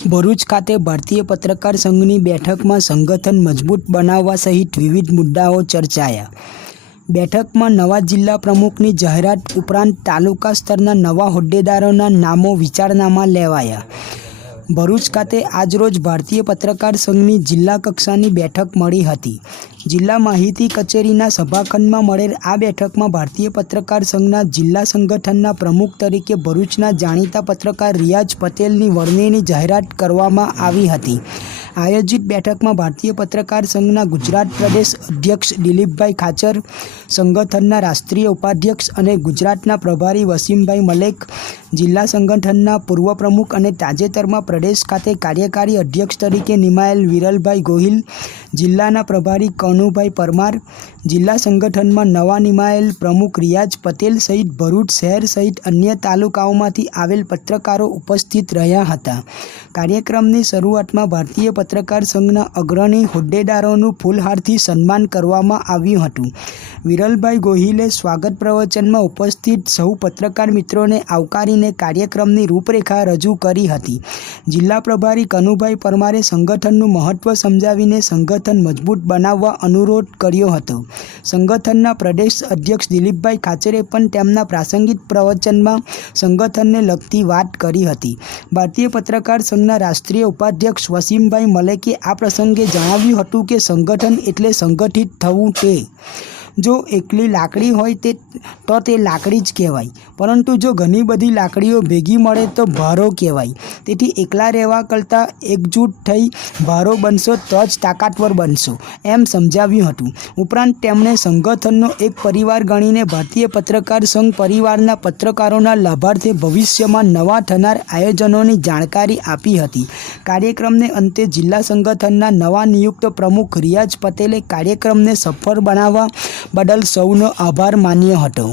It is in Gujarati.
ભરૂચ ખાતે ભારતીય પત્રકાર સંઘની બેઠકમાં સંગઠન મજબૂત બનાવવા સહિત વિવિધ મુદ્દાઓ ચર્ચાયા। બેઠકમાં નવા જિલ્લા પ્રમુખની જાહેરાત ઉપરાંત તાલુકા સ્તરના નવા હોદ્દેદારોના નામો વિચારણામાં લેવાયા। ભરૂચ ખાતે આજરોજ ભારતીય પત્રકાર સંઘની જિલ્લા કક્ષાની બેઠક મળી હતી। જિલ્લા માહિતી કચેરીના સભાખંડમાં મળેલ આ બેઠકમાં ભારતીય પત્રકાર સંઘના જિલ્લા સંગઠનના પ્રમુખ તરીકે ભરૂચના જાણીતા પત્રકાર રિયાઝ પટેલની વરણીની જાહેરાત કરવામાં આવી હતી। આયોજિત બેઠકમાં ભારતીય પત્રકાર સંઘના ગુજરાત પ્રદેશ અધ્યક્ષ દિલીપભાઈ ખાચર, સંગઠનના રાષ્ટ્રીય ઉપાધ્યક્ષ અને ગુજરાતના પ્રભારી વસીમભાઈ મલેક, જિલ્લા સંગઠનના પૂર્વ પ્રમુખ અને તાજેતરમાં પ્રદેશ ખાતે કાર્યકારી અધ્યક્ષ તરીકે નિમાયેલ વિરલભાઈ ગોહિલ, જિલ્લાના પ્રભારી કનુભાઈ પરમાર, જિલ્લા સંગઠનમાં નવા નિમાયેલ પ્રમુખ રિયાઝ પટેલ સહિત ભરૂચ શહેર સહિત અન્ય તાલુકાઓમાંથી આવેલ પત્રકારો ઉપસ્થિત રહ્યા હતા। કાર્યક્રમની શરૂઆતમાં ભારતીય પત્રકાર સંઘના અગ્રણી હોદ્દેદારોનું ફૂલહારથી સન્માન કરવામાં આવ્યું હતું। વિરલભાઈ ગોહિલે સ્વાગત પ્રવચનમાં ઉપસ્થિત સૌ પત્રકાર મિત્રોને આવકારીને કાર્યક્રમની રૂપરેખા રજૂ કરી હતી। જિલ્લા પ્રભારી કનુભાઈ પરમારે સંગઠનનું મહત્વ સમજાવીને સંગઠન મજબૂત બનાવવા અનુરોધ કર્યો હતો। સંગઠનના પ્રદેશ અધ્યક્ષ દિલીપભાઈ ખાચરે પણ તેમના પ્રાસંગિક પ્રવચનમાં સંગઠનને લગતી વાત કરી હતી। ભારતીય પત્રકાર સંઘના રાષ્ટ્રીય ઉપાધ્યક્ષ વસીમભાઈ મલેકે આ પ્રસંગે જણાવ્યું હતું કે સંગઠન એટલે સંગઠિત થવું। તે જો એકલી લાકડી હોય તો તે લાકડી જ કહેવાય, પરંતુ જો ઘણી બધી લાકડીઓ ભેગી મળે તો ભારો કહેવાય। તેથી એકલા રહેવા કરતાં એકજૂટ થઈ ભારો બનશો તો જ તાકાતવર બનશો, એમ સમજાવ્યું હતું। ઉપરાંત તેમણે સંગઠનનો એક પરિવાર ગણીને ભારતીય પત્રકાર સંઘ પરિવારના પત્રકારોના લાભાર્થે ભવિષ્યમાં નવા થનાર આયોજનોની જાણકારી આપી હતી। કાર્યક્રમને અંતે જિલ્લા સંગઠનના નવા નિયુક્ત પ્રમુખ રિયાઝ પટેલે કાર્યક્રમને સફળ બનાવવા બદલ સૌનો આભાર માન્યો હતો।